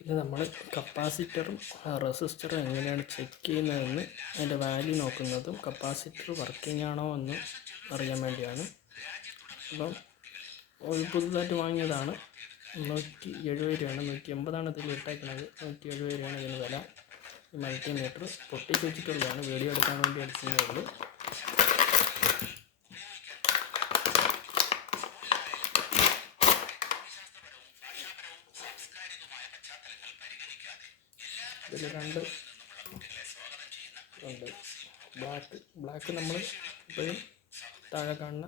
ഇത് നമ്മൾ കപ്പാസിറ്ററും റെസിസ്റ്ററും എങ്ങനെയാണ് ചെക്ക് ചെയ്യുന്നതെന്ന് അതിൻ്റെ വാല്യൂ നോക്കുന്നതും കപ്പാസിറ്റർ വർക്കിംഗ് ആണോ എന്ന് അറിയാൻ വേണ്ടിയാണ്. അപ്പം പുതുതായിട്ട് വാങ്ങിയതാണ്. 170 രൂപയാണ്, 180 ഇതിൽ ഇട്ടേക്കുന്നത്. 170 രൂപയാണ് ഇതിന് വില. ഈ മൾട്ടിമീറ്റർ പൊട്ടിച്ച് വെച്ചിട്ടുള്ളതാണ്, വീഡിയോ എടുക്കാൻ വേണ്ടി എടുക്കുന്നേ ഉള്ളൂ. ഇതിൽ രണ്ട് ഉണ്ട്. ബ്ലാക്ക് നമ്മൾ ഇപ്പോഴും താഴെ കാണുന്ന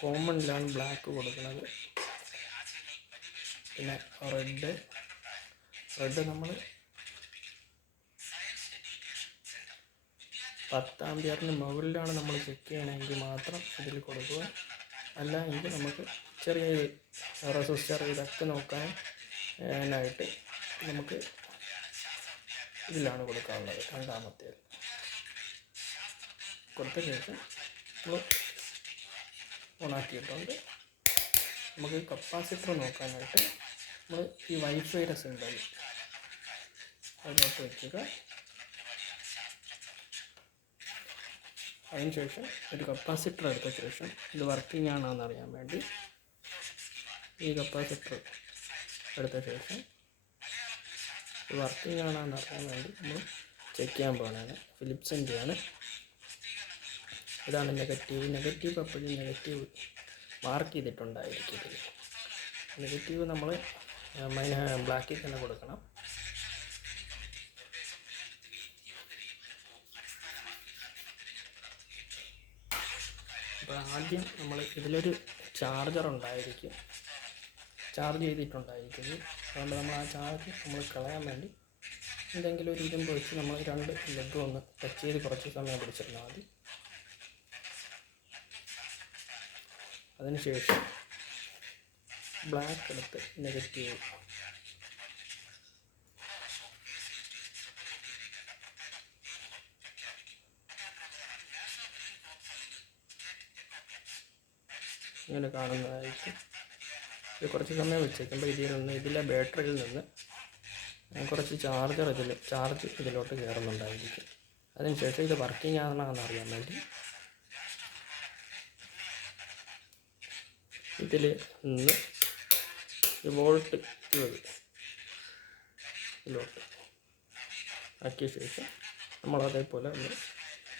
കോമണിലാണ് ബ്ലാക്ക് കൊടുക്കുന്നത്. പിന്നെ റെഡ് നമ്മൾ 10 ആമ്പിയറിന് മുകളിലാണ് നമ്മൾ ചെക്ക് ചെയ്യണമെങ്കിൽ മാത്രം ഇതിൽ കൊടുക്കുക. അല്ല എങ്കിൽ നമുക്ക് ചെറിയ റെസിസ്റ്റർ ഇതൊക്കെ നോക്കാനായിട്ട് നമുക്ക് ഇതിലാണ് കൊടുക്കാനുള്ളത്. രണ്ടാമത്തേത് കൊടുത്ത ശേഷം നമ്മൾ ഓണാക്കിയിട്ടുണ്ട്. നമുക്ക് കപ്പാസിറ്റർ നോക്കാനായിട്ട് നമ്മൾ ഈ വൈഫൈയുടെ സിമ്പൽ അതിലോട്ട് വയ്ക്കുക. അതിനുശേഷം ഒരു കപ്പാസിറ്റർ എടുത്ത ശേഷം ഇത് വർക്കിംഗ് ആണോ എന്നറിയാൻ വേണ്ടി ഈ കപ്പാസിറ്റർ എടുത്ത ശേഷം ഇത് വർക്കിംഗ് ആണോ എന്നറിയാൻ വേണ്ടി നമ്മൾ ചെക്ക് ചെയ്യാൻ പോകുന്നതാണ്. ഫിലിപ്സിൻ്റെയാണ്. ഇതാണ് നെഗറ്റീവ്. എപ്പോഴും നെഗറ്റീവ് മാർക്ക് ചെയ്തിട്ടുണ്ടായിരിക്കും. ഇതിൽ നെഗറ്റീവ് നമ്മൾ ബ്ലാക്കിൽ തന്നെ കൊടുക്കണം. അപ്പോൾ ആദ്യം നമ്മൾ ഇതിലൊരു ചാർജർ ഉണ്ടായിരിക്കും, ചാർജ് ചെയ്തിട്ടുണ്ടായിരിക്കും. അതുകൊണ്ട് നമ്മൾ ആ ചാർജ് നമ്മൾ കളയാൻ വേണ്ടി എന്തെങ്കിലും ഒരു ഇരുമ്പ് വെച്ച് നമ്മൾ 2 ലെഗും ഒന്ന് ടച്ച് ചെയ്ത് കുറച്ച് സമയം പിടിച്ചിരുന്നാൽ മതി. അതിനുശേഷം ബ്ലാക്ക് എടുത്ത് നെഗറ്റീവ് ഇങ്ങനെ കാണുന്നതായിരിക്കും. ഇത് കുറച്ച് സമയം വെച്ചേക്കുമ്പോൾ ഇതിലെ ബാറ്ററിയിൽ നിന്ന് കുറച്ച് ചാർജ് ഇതിലോട്ട് കയറുന്നുണ്ടായിരിക്കും. അതിനുശേഷം ഇത് വർക്കിംഗ് ആണോ എന്നറിയാൻ വേണ്ടി ഇതിൽ നിന്ന് വോൾട്ട് 20 ഇതിലോട്ട് ആക്കിയ ശേഷം നമ്മൾ അതേപോലെ ഒന്ന്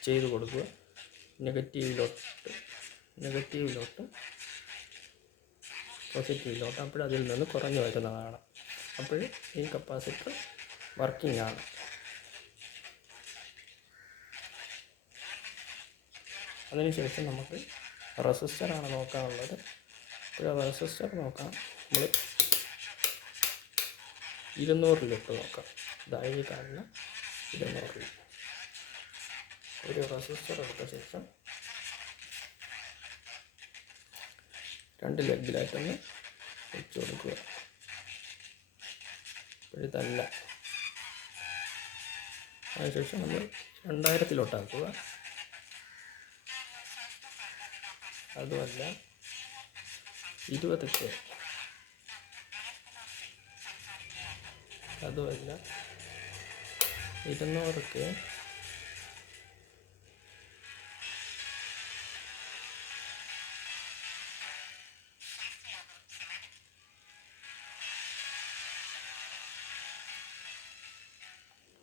ചെയ്ത് കൊടുക്കുക. നെഗറ്റീവിലോട്ട് പോസിറ്റീവിലോട്ട്. അപ്പോഴതിൽ നിന്ന് കുറഞ്ഞു വരുന്നതാണ്. അപ്പോൾ ഈ കപ്പാസിറ്റർ വർക്കിംഗ് ആണ്. അതിനുശേഷം നമുക്ക് റെസിസ്റ്ററാണ് നോക്കാനുള്ളത്. അപ്പോൾ റെസിസ്റ്റർ നോക്കാം. നമ്മൾ 200 നോക്കാം. ഇതായി കാണുന്ന 200 ഒരു റെസിസ്റ്റർ എടുത്ത ശേഷം 2 ലെഗിലായിട്ടൊന്ന് വെച്ച് കൊടുക്കുക. ഇപ്പോഴത്തല്ല. അതിനുശേഷം നമ്മൾ 2000 അതുമല്ല 20 അതുമല്ല 200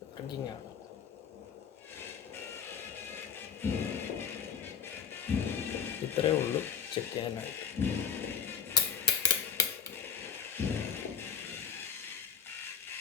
വർക്കിംഗ് ആണ്. ഇത്രയേ ഉള്ളൂ ചെക്ക് ചെയ്യാനായിട്ട്.